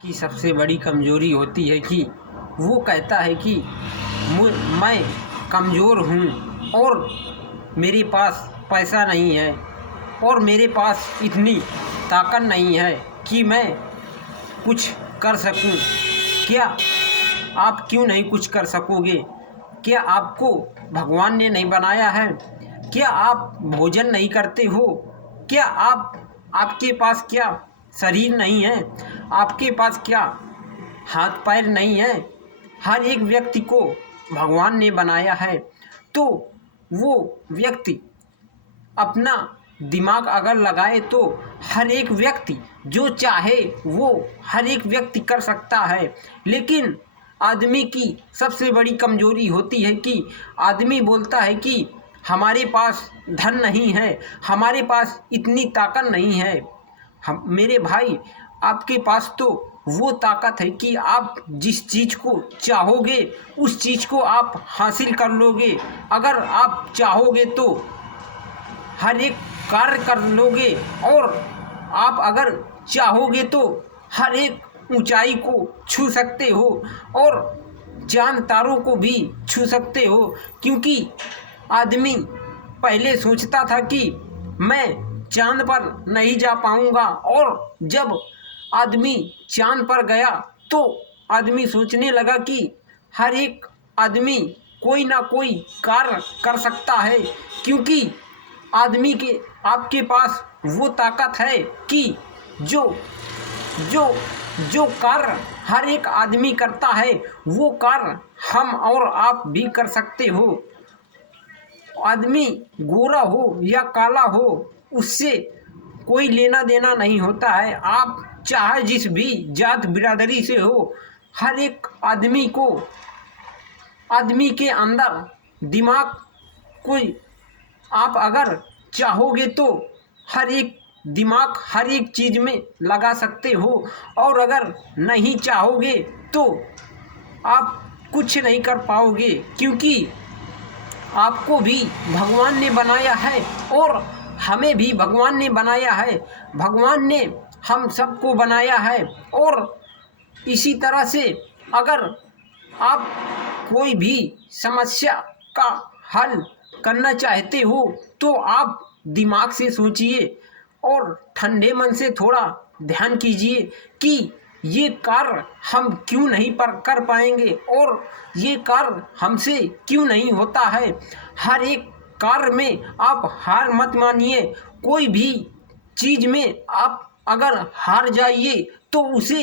की सबसे बड़ी कमज़ोरी होती है कि वो कहता है कि मैं कमज़ोर हूँ और मेरे पास पैसा नहीं है और मेरे पास इतनी ताकत नहीं है कि मैं कुछ कर सकूं। क्या आप क्यों नहीं कुछ कर सकोगे? क्या आपको भगवान ने नहीं बनाया है? क्या आप भोजन नहीं करते हो? क्या आपके पास क्या शरीर नहीं है? आपके पास क्या हाथ पैर नहीं है? हर एक व्यक्ति को भगवान ने बनाया है, तो वो व्यक्ति अपना दिमाग अगर लगाए तो हर एक व्यक्ति जो चाहे वो हर एक व्यक्ति कर सकता है। लेकिन आदमी की सबसे बड़ी कमज़ोरी होती है कि आदमी बोलता है कि हमारे पास धन नहीं है, हमारे पास इतनी ताकत नहीं है। हम मेरे भाई, आपके पास तो वो ताकत है कि आप जिस चीज़ को चाहोगे उस चीज़ को आप हासिल कर लोगे। अगर आप चाहोगे तो हर एक कार्य कर लोगे और आप अगर चाहोगे तो हर एक ऊंचाई को छू सकते हो और चांद तारों को भी छू सकते हो। क्योंकि आदमी पहले सोचता था कि मैं चांद पर नहीं जा पाऊंगा, और जब आदमी चांद पर गया तो आदमी सोचने लगा कि हर एक आदमी कोई ना कोई कार्य कर सकता है। क्योंकि आदमी के आपके पास वो ताकत है कि जो जो जो कार्य हर एक आदमी करता है वो कार्य हम और आप भी कर सकते हो। आदमी गोरा हो या काला हो उससे कोई लेना देना नहीं होता है। आप चाहे जिस भी जात बिरादरी से हो, हर एक आदमी के अंदर दिमाग कोई आप अगर चाहोगे तो हर एक दिमाग हर एक चीज़ में लगा सकते हो, और अगर नहीं चाहोगे तो आप कुछ नहीं कर पाओगे। क्योंकि आपको भी भगवान ने बनाया है और हमें भी भगवान ने बनाया है। भगवान ने हम सबको बनाया है, और इसी तरह से अगर आप कोई भी समस्या का हल करना चाहते हो तो आप दिमाग से सोचिए और ठंडे मन से थोड़ा ध्यान कीजिए कि ये कार्य हम क्यों नहीं कर पाएंगे और ये कार्य हमसे क्यों नहीं होता है। हर एक कार्य में आप हार मत मानिए। कोई भी चीज़ में आप अगर हार जाइए तो उसे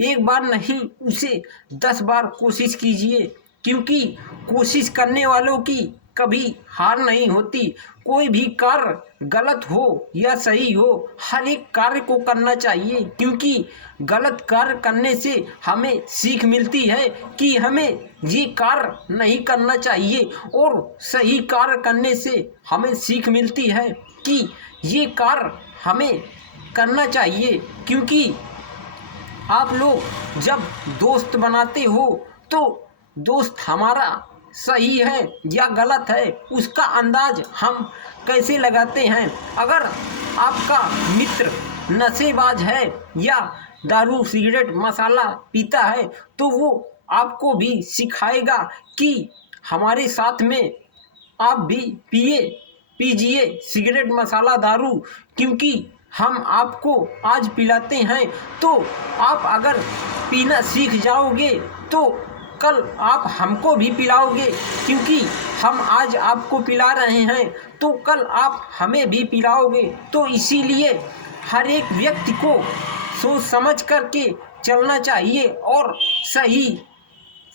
एक बार नहीं, उसे 10 बार कोशिश कीजिए। क्योंकि कोशिश करने वालों की कभी हार नहीं होती। कोई भी कार्य गलत हो या सही हो, हर एक कार्य को करना चाहिए। क्योंकि गलत कार्य करने से हमें सीख मिलती है कि हमें ये कार्य नहीं करना चाहिए, और सही कार्य करने से हमें सीख मिलती है कि ये कार्य हमें करना चाहिए। क्योंकि आप लोग जब दोस्त बनाते हो तो दोस्त हमारा सही है या गलत है उसका अंदाज हम कैसे लगाते हैं। अगर आपका मित्र नशेबाज है या दारू सिगरेट मसाला पीता है तो वो आपको भी सिखाएगा कि हमारे साथ में आप भी पीजिए सिगरेट मसाला दारू। क्योंकि हम आपको आज पिलाते हैं तो आप अगर पीना सीख जाओगे तो कल आप हमको भी पिलाओगे। क्योंकि हम आज आपको पिला रहे हैं तो कल आप हमें भी पिलाओगे। तो इसीलिए हर एक व्यक्ति को सोच समझ करके चलना चाहिए और सही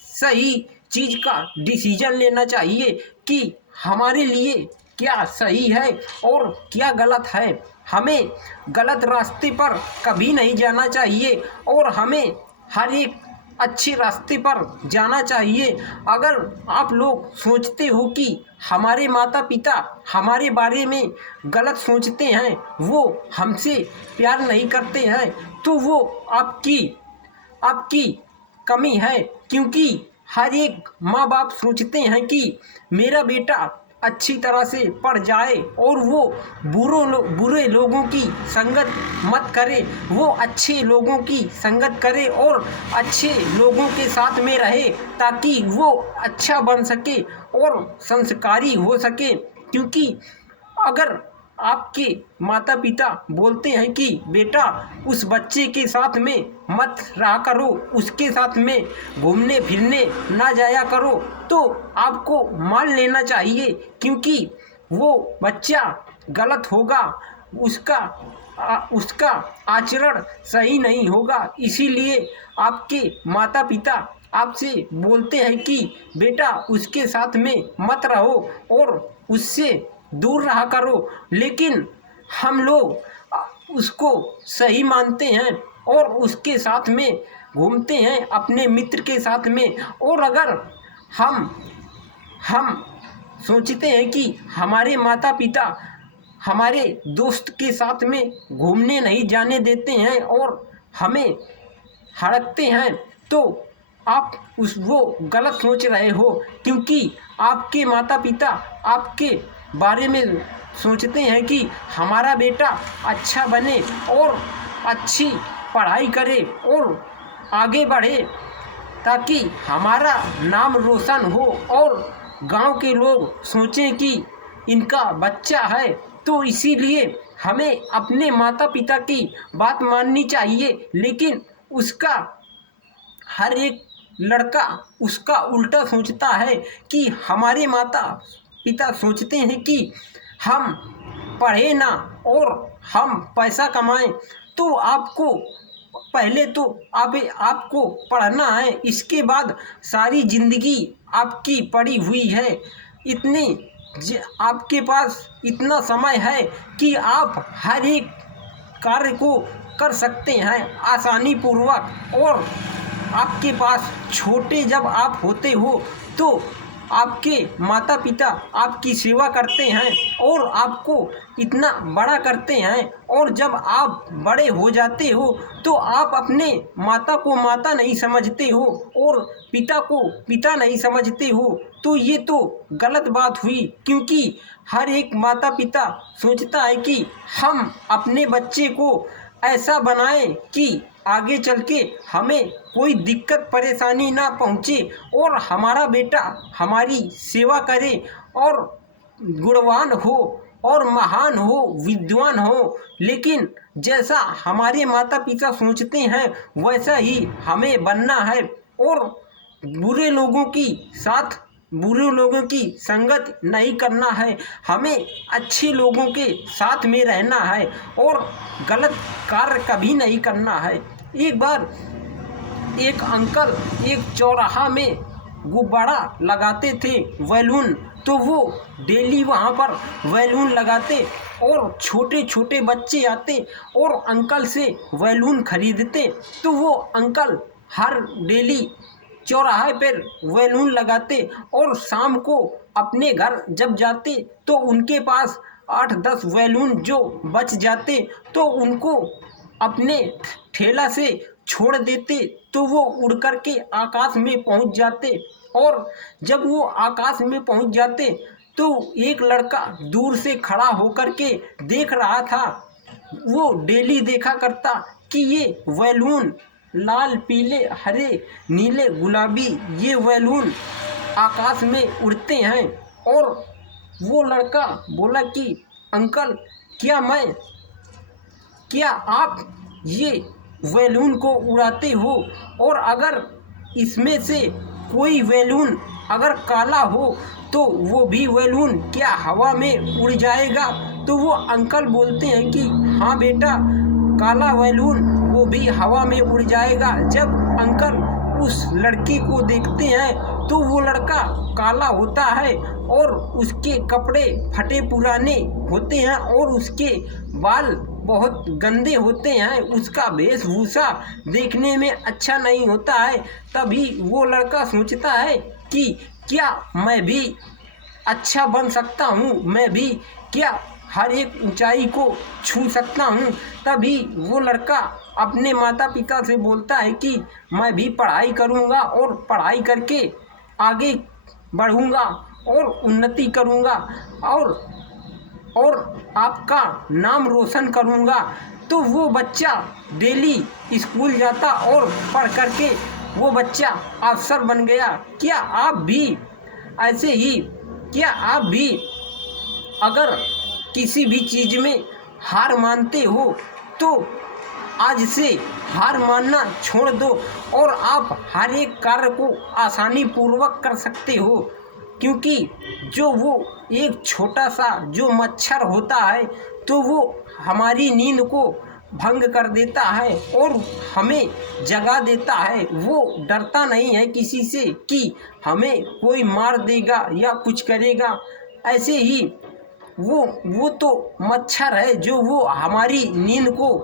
सही चीज़ का डिसीजन लेना चाहिए कि हमारे लिए क्या सही है और क्या गलत है। हमें गलत रास्ते पर कभी नहीं जाना चाहिए और हमें हर एक अच्छे रास्ते पर जाना चाहिए। अगर आप लोग सोचते हो कि हमारे माता पिता हमारे बारे में गलत सोचते हैं, वो हमसे प्यार नहीं करते हैं, तो वो आपकी कमी है। क्योंकि हर एक माँ बाप सोचते हैं कि मेरा बेटा अच्छी तरह से पढ़ जाए और वो बुरे लोगों की संगत मत करे, वो अच्छे लोगों की संगत करे और अच्छे लोगों के साथ में रहे ताकि वो अच्छा बन सके और संस्कारी हो सके। क्योंकि अगर आपके माता पिता बोलते हैं कि बेटा उस बच्चे के साथ में मत रहा करो, उसके साथ में घूमने फिरने ना जाया करो, तो आपको मान लेना चाहिए क्योंकि वो बच्चा गलत होगा, उसका आचरण सही नहीं होगा। इसीलिए आपके माता पिता आपसे बोलते हैं कि बेटा उसके साथ में मत रहो और उससे दूर रहा करो, लेकिन हम लोग उसको सही मानते हैं और उसके साथ में घूमते हैं अपने मित्र के साथ में। और अगर हम सोचते हैं कि हमारे माता पिता हमारे दोस्त के साथ में घूमने नहीं जाने देते हैं और हमें हड़कते हैं, तो आप वो गलत सोच रहे हो क्योंकि आपके माता पिता आपके बारे में सोचते हैं कि हमारा बेटा अच्छा बने और अच्छी पढ़ाई करे और आगे बढ़े ताकि हमारा नाम रोशन हो और गांव के लोग सोचें कि इनका बच्चा है। तो इसीलिए हमें अपने माता पिता की बात माननी चाहिए, लेकिन उसका हर एक लड़का उसका उल्टा सोचता है कि हमारे माता पिता सोचते हैं कि हम पढ़े ना और हम पैसा कमाएं। तो आपको पहले तो आपको पढ़ना है, इसके बाद सारी ज़िंदगी आपकी पड़ी हुई है। आपके पास इतना समय है कि आप हर एक कार्य को कर सकते हैं आसानी पूर्वक। और आपके पास छोटे जब आप होते हो तो आपके माता पिता आपकी सेवा करते हैं और आपको इतना बड़ा करते हैं, और जब आप बड़े हो जाते हो तो आप अपने माता को माता नहीं समझते हो और पिता को पिता नहीं समझते हो। तो ये तो गलत बात हुई क्योंकि हर एक माता पिता सोचता है कि हम अपने बच्चे को ऐसा बनाएं कि आगे चल के हमें कोई दिक्कत परेशानी ना पहुँचे और हमारा बेटा हमारी सेवा करे और गुणवान हो और महान हो, विद्वान हो। लेकिन जैसा हमारे माता पिता सोचते हैं वैसा ही हमें बनना है और बुरे लोगों की संगत नहीं करना है, हमें अच्छे लोगों के साथ में रहना है और गलत कार्य कभी नहीं करना है। एक बार एक अंकल एक चौराहा में गुब्बारा लगाते थे, बैलून, तो वो डेली वहाँ पर बैलून लगाते और छोटे छोटे बच्चे आते और अंकल से बैलून खरीदते। तो वो अंकल हर डेली चौराहे पर बैलून लगाते और शाम को अपने घर जब जाते तो उनके पास 8-10 बैलून जो बच जाते तो उनको अपने ठेला से छोड़ देते तो वो उड़ कर के आकाश में पहुंच जाते। और जब वो आकाश में पहुंच जाते तो एक लड़का दूर से खड़ा होकर के देख रहा था। वो डेली देखा करता कि ये बैलून लाल, पीले, हरे, नीले, गुलाबी ये बैलून आकाश में उड़ते हैं। और वो लड़का बोला कि अंकल क्या आप ये बैलून को उड़ाते हो, और अगर इसमें से कोई बैलून अगर काला हो तो वो भी बैलून क्या हवा में उड़ जाएगा? तो वो अंकल बोलते हैं कि हाँ बेटा, काला बैलून वो भी हवा में उड़ जाएगा। जब अंकल उस लड़के को देखते हैं तो वो लड़का काला होता है और उसके कपड़े फटे पुराने होते हैं और उसके बाल बहुत गंदे होते हैं, उसका वेशभूषा देखने में अच्छा नहीं होता है। तभी वो लड़का सोचता है कि क्या मैं भी अच्छा बन सकता हूँ, मैं भी क्या हर एक ऊंचाई को छू सकता हूँ। तभी वो लड़का अपने माता पिता से बोलता है कि मैं भी पढ़ाई करूँगा और पढ़ाई करके आगे बढ़ूँगा और उन्नति करूँगा और आपका नाम रोशन करूँगा। तो वो बच्चा डेली स्कूल जाता और पढ़ करके वो बच्चा अफसर बन गया। क्या आप भी ऐसे ही, क्या आप भी अगर किसी भी चीज़ में हार मानते हो तो आज से हार मानना छोड़ दो और आप हर एक कार्य को आसानी पूर्वक कर सकते हो। क्योंकि जो वो एक छोटा सा जो मच्छर होता है तो वो हमारी नींद को भंग कर देता है और हमें जगा देता है। वो डरता नहीं है किसी से कि हमें कोई मार देगा या कुछ करेगा। ऐसे ही वो तो मच्छर है जो वो हमारी नींद को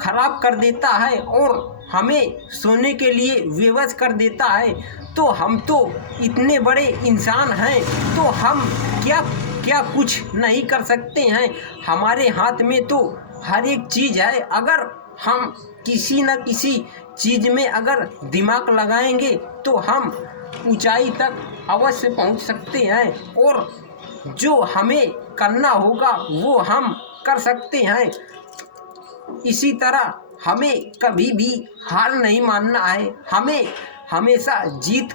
खराब कर देता है और हमें सोने के लिए विवश कर देता है। तो हम तो इतने बड़े इंसान हैं तो हम क्या क्या कुछ नहीं कर सकते हैं। हमारे हाथ में तो हर एक चीज़ है। अगर हम किसी न किसी चीज़ में अगर दिमाग लगाएंगे तो हम ऊंचाई तक अवश्य पहुंच सकते हैं और जो हमें करना होगा वो हम कर सकते हैं। इसी तरह हमें कभी भी हार नहीं मानना है, हमें हमेशा जीत